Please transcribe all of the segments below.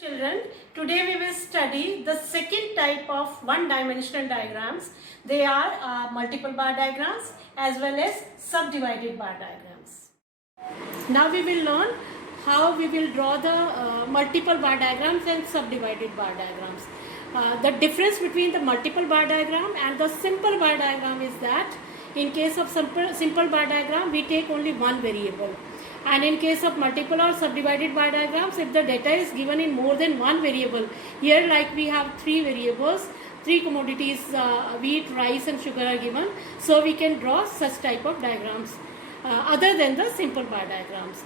Children, today we will study the second type of one-dimensional diagrams. They are multiple bar diagrams as well as subdivided bar diagrams. Now we will learn how we will draw the multiple bar diagrams and subdivided bar diagrams. The difference between the multiple bar diagram and the simple bar diagram is that in case of simple bar diagram, we take only one variable. And in case of multiple or subdivided bar diagrams, if the data is given in more than one variable, here like we have three variables, three commodities, wheat, rice and sugar are given, so we can draw such type of diagrams other than the simple bar diagrams.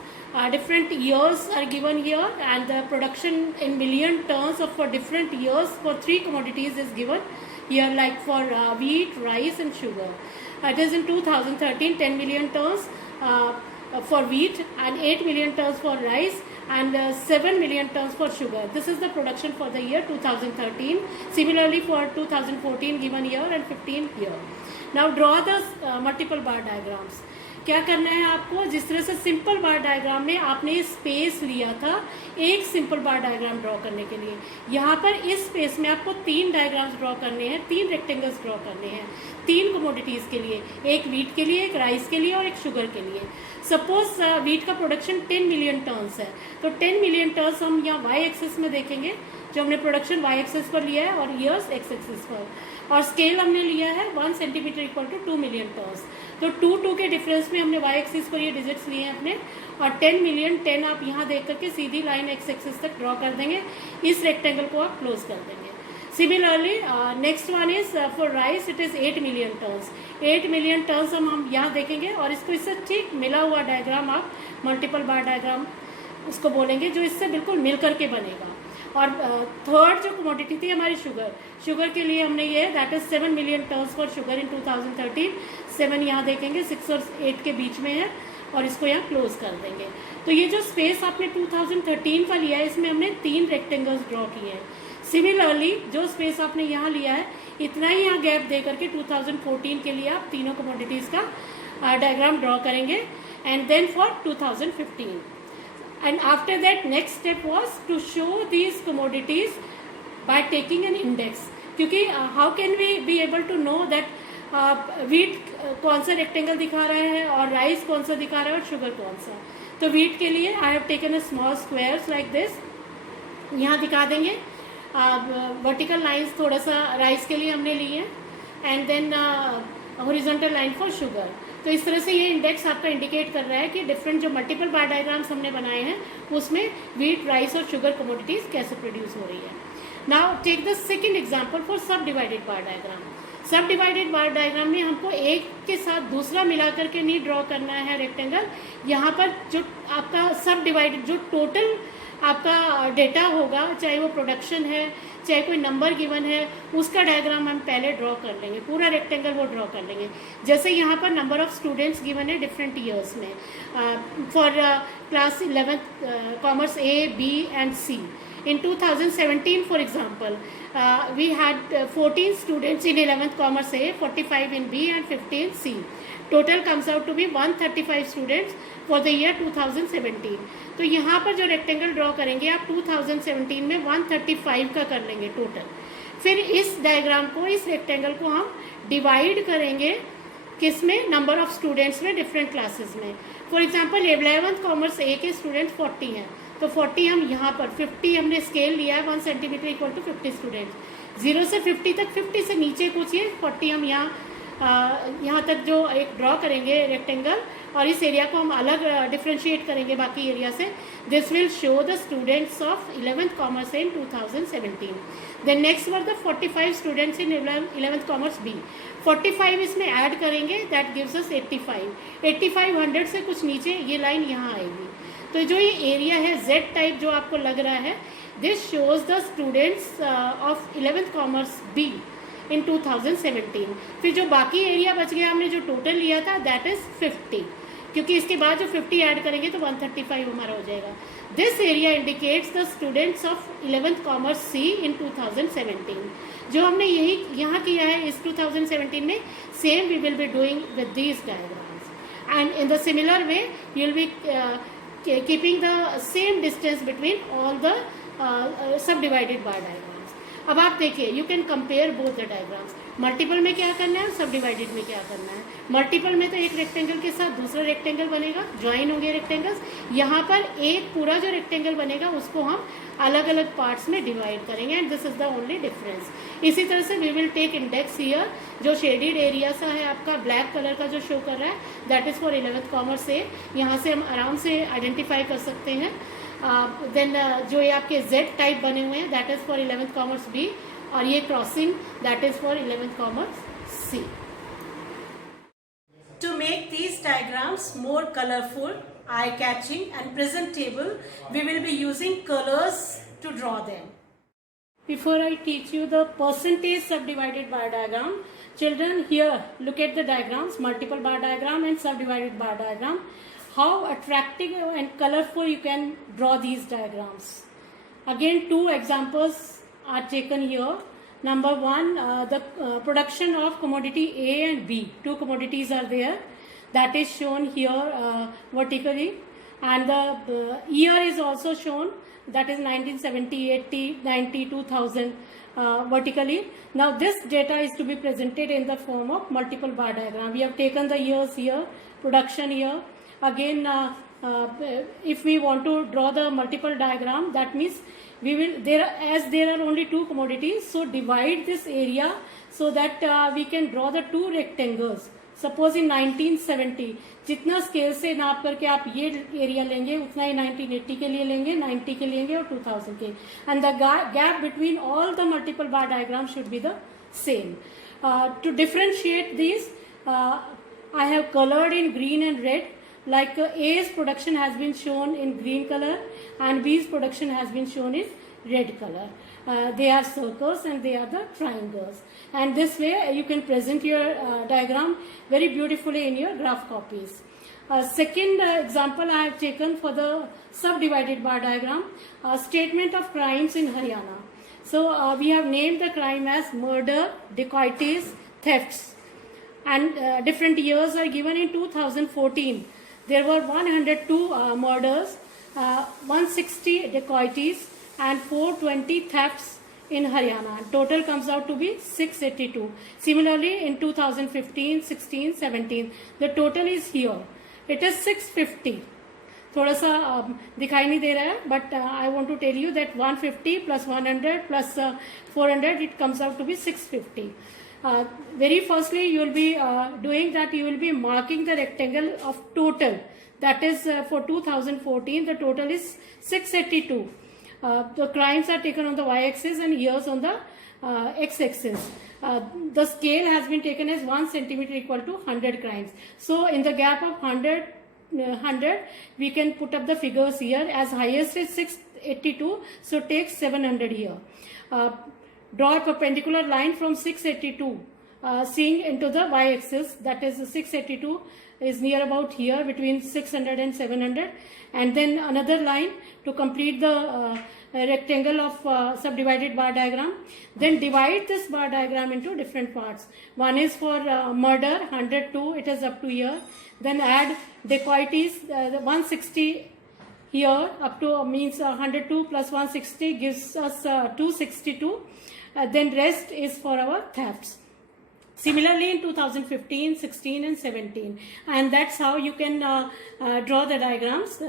Different years are given here and the production in million tons of for different years for three commodities is given here, like for wheat, rice and sugar. It is in 2013 10 million tons for wheat and 8 million tons for rice and 7 million tons for sugar. This is the production for the year 2013. Similarly for 2014 given year and 15 year. Now draw the multiple bar diagrams. क्या करना है आपको, जिस तरह से simple बार diagram में आपने space लिया था एक सिंपल बार डायग्राम ड्रॉ करने के लिए, यहाँ पर इस स्पेस में आपको तीन डायग्राम्स ड्रॉ करने हैं, तीन रेक्टेंगल्स ड्रॉ करने हैं, तीन कमोडिटीज़ के लिए, एक वीट के लिए, एक राइस के लिए और एक शुगर के लिए. सपोज वीट का प्रोडक्शन 10 मिलियन टन्स है, तो 10 मिलियन टन्स हम यहाँ वाई एक्सिस में देखेंगे, जो हमने प्रोडक्शन वाई एक्सिस पर लिया है और ईयर्स एक्स एक्सिस पर, और स्केल हमने लिया है 1 centimetre equal to 2 million tons. तो 2 के डिफरेंस में हमने वाई एक्सिस पर ये डिजिट्स लिए हैं अपने, और 10 मिलियन 10 आप यहाँ देख करके सीधी लाइन एक्स एक्सिस तक ड्रॉ कर देंगे. इस रेक्टेंगल को आप क्लोज कर देंगे. Similarly next one is for rice, it is 8 million turns. 8 million turns हम यहाँ देखेंगे और इसको इससे ठीक मिला हुआ डायग्राम आप मल्टीपल बार डायग्राम उसको बोलेंगे, जो इससे बिल्कुल मिल करके बनेगा. और थर्ड जो कमोडिटी थी हमारी शुगर के लिए हमने ये that is 7 million turns for sugar in 2013. 7 यहाँ देखेंगे 6 और 8 के बीच में है और इसको यहाँ क्लोज कर देंगे. तो ये जो स्पेस आपने 2013 का लिया है इसमें हमने तीन रेक्टेंगल्स ड्रॉ किए हैं. सिमिलरली जो स्पेस आपने यहाँ लिया है इतना ही यहाँ गैप दे करके 2014 के लिए आप तीनों कमोडिटीज़ का डायग्राम ड्रॉ करेंगे and then for 2015. And after that next step was to show these commodities by taking an index. क्योंकि how can we be able to know that wheat कौन सा रेक्टेंगल दिखा रहा है और राइस कौन सा दिखा रहा है और शुगर कौन सा. तो wheat के लिए I have taken a small squares like this. यहाँ दिखा देंगे वर्टिकल लाइंस थोड़ा सा राइस के लिए हमने लिए हैं and then horizontal line for sugar. तो इस तरह से ये इंडेक्स आपका इंडिकेट कर रहा है कि डिफरेंट जो मल्टीपल बार डायग्राम्स हमने बनाए हैं उसमें वीट, राइस और शुगर कमोडिटीज़ कैसे प्रोड्यूस हो रही है. Now take the second example for subdivided bar diagram. Subdivided bar diagram में हमको एक के साथ दूसरा मिला करके नहीं ड्रॉ करना है रेक्टेंगल. यहाँ पर जो आपका सब डिवाइडेड जो टोटल आपका डेटा होगा, चाहे वो प्रोडक्शन है चाहे कोई नंबर गिवन है, उसका डायग्राम हम पहले ड्रॉ कर लेंगे, पूरा रेक्टेंगल वो ड्रॉ कर लेंगे. जैसे यहाँ पर नंबर ऑफ स्टूडेंट्स गिवन है डिफरेंट ईयर्स में for class 11th commerce A, B and C. In 2017 for example, we had 14 students in 11th commerce A, 45 in B and 15 C. Total comes out to be 135 students for the year 2017. तो यहाँ पर जो rectangle draw करेंगे आप 2017 में 135 का कर लेंगे टोटल. फिर इस डायग्राम को, इस रेक्टेंगल को हम डिवाइड करेंगे किस में, नंबर ऑफ स्टूडेंट्स में डिफरेंट क्लासेस में. For example 11th commerce A के स्टूडेंट्स 40 हैं, तो 40 हम यहाँ पर 50 हमने स्केल लिया है 1 सेंटीमीटर इक्वल टू 50 स्टूडेंट्स. 0 से 50 तक, 50 से नीचे कुछ ये 40 हम यहाँ तक जो एक ड्रॉ करेंगे रेक्टेंगल और इस एरिया को हम अलग डिफ्रेंशिएट करेंगे बाकी एरिया से. This will show the students of 11th commerce in 2017. Then next were the 45 students in 11th commerce B. 45 इसमें ऐड करेंगे दैट गिव्स अस 85. 8500 से कुछ नीचे ये लाइन यहाँ आएगी. तो जो ये एरिया है Z टाइप जो आपको लग रहा है, this shows the students of 11th commerce B इन 2017. फिर जो बाकी एरिया बच गया हमने जो टोटल लिया था दैट इज 50, क्योंकि इसके बाद जो 50 ऐड करेंगे तो 135 हमारा हो जाएगा. This area indicates the students of 11th commerce C इन 2017. जो हमने यही यहाँ किया है इस 2017 में, same we will be doing with these diagrams. And in the similar way you will be keeping the same distance between all the subdivided bar diagrams. अब आप देखिए, you can compare both the diagrams. Multiple में क्या करना है और सब divided में क्या करना है। मल्टीपल में तो एक रेक्टेंगल के साथ दूसरा रेक्टेंगल बनेगा, ज्वाइन होंगे रेक्टेंगल्स। यहाँ पर एक पूरा जो रेक्टेंगल बनेगा उसको हम अलग अलग पार्ट्स में डिवाइड करेंगे, and this is the only difference. इसी तरह से we will take index here, जो शेडेड एरिया सा है आपका ब्लैक कलर का जो शो कर रहा है, that is for 11th commerce A. यहाँ से हम आराम से आइडेंटिफाई कर सकते हैं। देन जो ये आपके Z टाइप बने हुए हैं, that is for 11th commerce B, और ये crossing that is for 11th commerce C. To make these diagrams more colorful, eye-catching and presentable, we will be using colors to draw them. Before I teach you the percentage subdivided bar diagram, children, here look at the diagrams, multiple bar diagram and subdivided bar diagram. How attractive and colorful you can draw these diagrams. Again, two examples are taken here. Number one, the production of commodity A and B. Two commodities are there. That is shown here vertically, and the year is also shown. That is 1970, 80, 90, 2000 vertically. Now this data is to be presented in the form of multiple bar diagram. We have taken the years here, production here. Again, if we want to draw the multiple diagram, that means we will, as there are only two commodities, so divide this area so that we can draw the two rectangles. Suppose in 1970, जितना scale से नाप करके आप ये area लेंगे उतना ही 1980 के लिए लेंगे, 90 के लेंगे और 2000 के, and the gap between all the multiple bar diagrams should be the same. To differentiate these, I have colored in green and red. Like A's production has been shown in green color and B's production has been shown in red color. They are circles and they are the triangles, and this way you can present your diagram very beautifully in your graph copies. Second example I have taken for the subdivided bar diagram, statement of crimes in Haryana. So we have named the crime as murder, dacoities, thefts, and different years are given. In 2014 there were 102 murders, 160 dacoities and 420 thefts in Haryana. Total comes out to be 682. Similarly in 2015, 16, 17 the total is here, it is 650. थोड़ा सा दिखाई नहीं दे रहा है, but I want to tell you that 150 plus 100 plus 400 it comes out to be 650. Very firstly you will be doing that, you will be marking the rectangle of total, that is for 2014 the total is 682. The crimes are taken on the y-axis and years on the x-axis. The scale has been taken as 1 centimeter equal to 100 crimes. So in the gap of 100 we can put up the figures here. As highest is 682, so take 700 here. Draw a perpendicular line from 682 seeing into the y-axis, that is 682 is near about here between 600 and 700, and then another line to complete the rectangle of subdivided bar diagram. Then divide this bar diagram into different parts. One is for murder, 102, it is up to here. Then add dacoities, 160 here up to means 102 plus 160 gives us 262. Then rest is for our thefts. Similarly in 2015, 16 and 17, and that's how you can draw the diagrams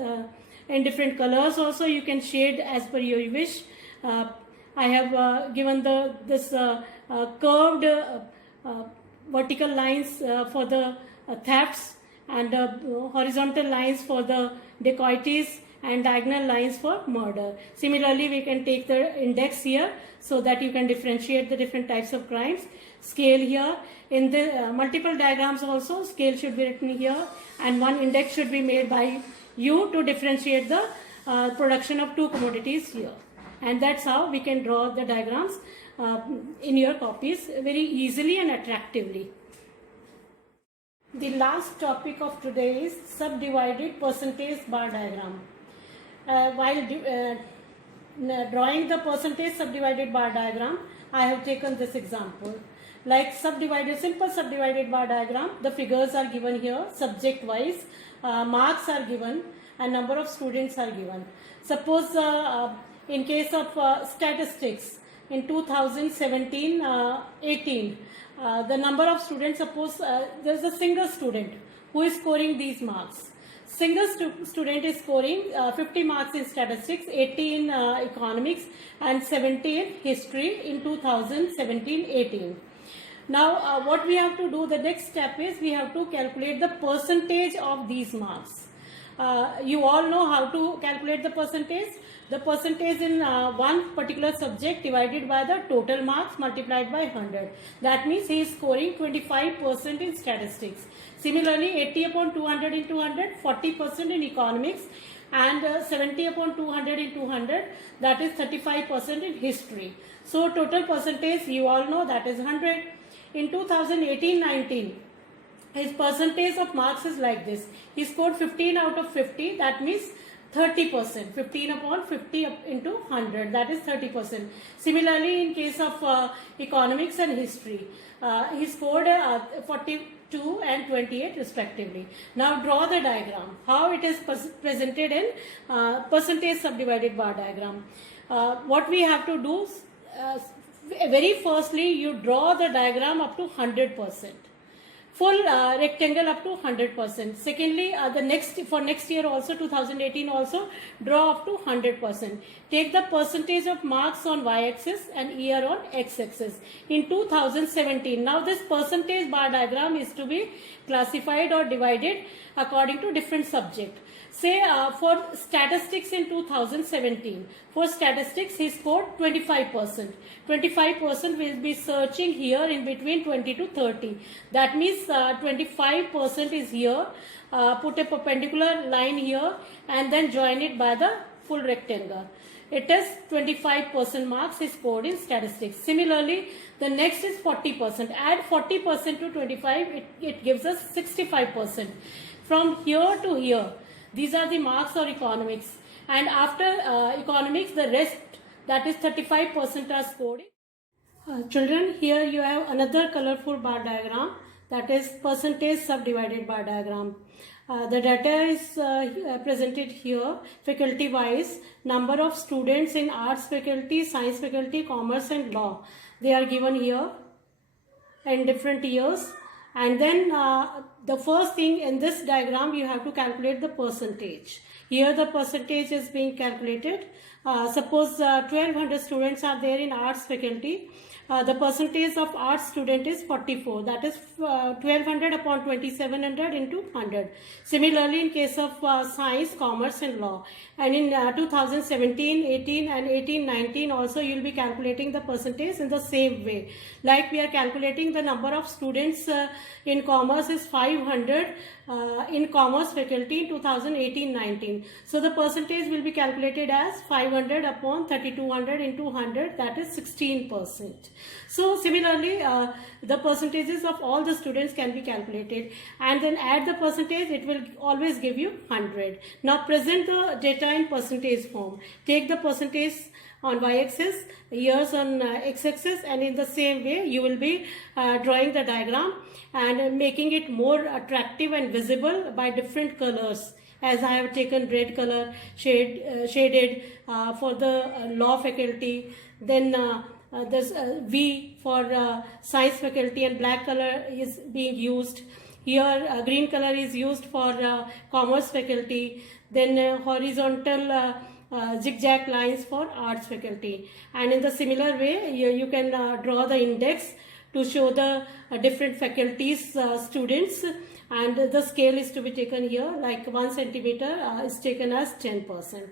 in different colors. Also you can shade as per your wish. I have given this curved vertical lines for the thefts, and horizontal lines for the dacoities, and diagonal lines for murder. Similarly we can take the index here so that you can differentiate the different types of crimes. Scale here. In the multiple diagrams also scale should be written here, and one index should be made by you to differentiate the production of two commodities here. And that's how we can draw the diagrams in your copies very easily and attractively. The last topic of today is subdivided percentage bar diagram. While drawing the percentage subdivided bar diagram, I have taken this example. Like simple subdivided bar diagram, the figures are given here subject wise, marks are given, and number of students are given. Suppose in case of statistics in 2017-18, the number of students, suppose there is a single student who is scoring these marks. Single student is scoring 50 marks in statistics, 80 in economics and 70 in history in 2017-18. Now what we have to do, the next step is we have to calculate the percentage of these marks. You all know how to calculate the percentage. The percentage in one particular subject divided by the total marks multiplied by 100. That means he is scoring 25% in statistics. Similarly, 80 upon 200 into 100, 40% in economics, and 70 upon 200 into 100, that is 35% in history. So total percentage you all know, that is 100. In 2018-19, his percentage of marks is like this. He scored 15 out of 50, that means 30%. 15 upon 50 into 100, that is 30%. Similarly, in case of economics and history, he scored 42 and 28 respectively. Now draw the diagram. How it is presented in percentage subdivided bar diagram. What we have to do, very firstly, you draw the diagram up to 100%. Full rectangle up to 100%. Secondly, for next year also, 2018 also, draw up to 100%. Take the percentage of marks on y-axis and year on x-axis. In 2017, now this percentage bar diagram is to be classified or divided according to different subject. Say for statistics in 2017, for statistics he scored 25%. 25% will be searching here in between 20 to 30. That means 25% is here. Put a perpendicular line here and then join it by the full rectangle. It is 25% marks is scored in statistics. Similarly, the next is 40%. Add 40% to 25, it gives us 65%. From here to here, these are the marks or economics, and after economics, the rest, that is 35%, are scored. Children, here you have another colorful bar diagram, that is percentage subdivided bar diagram. The data is presented here faculty wise. Number of students in arts faculty, science faculty, commerce and law, they are given here in different years. And then the first thing in this diagram, you have to calculate the percentage. Here the percentage is being calculated. Suppose 1200 students are there in arts faculty. The percentage of arts student is 44. That is 1200 upon 2700 into 100. Similarly, in case of science, commerce and law. And in 2017, 18 and 18, 19 also you will be calculating the percentage in the same way. Like we are calculating the number of students in commerce is 500 in commerce faculty in 2018-19. So the percentage will be calculated as 500 upon 3200 into 100, that is 16%. So similarly, the percentages of all the students can be calculated, and then add the percentage, it will always give you 100. Now present the data in percentage form. Take the percentage on y-axis, years on x-axis, and in the same way you will be drawing the diagram and making it more attractive and visible by different colors. As I have taken red color shaded for the law faculty, then there's V for science faculty, and black color is being used. Here green color is used for commerce faculty, then horizontal zigzag lines for arts faculty. And in the similar way, you can draw the index to show the different faculties students, and the scale is to be taken here, like 1 centimeter is taken as 10%.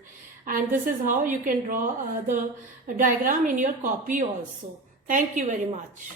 And this is how you can draw the diagram in your copy also. Thank you very much.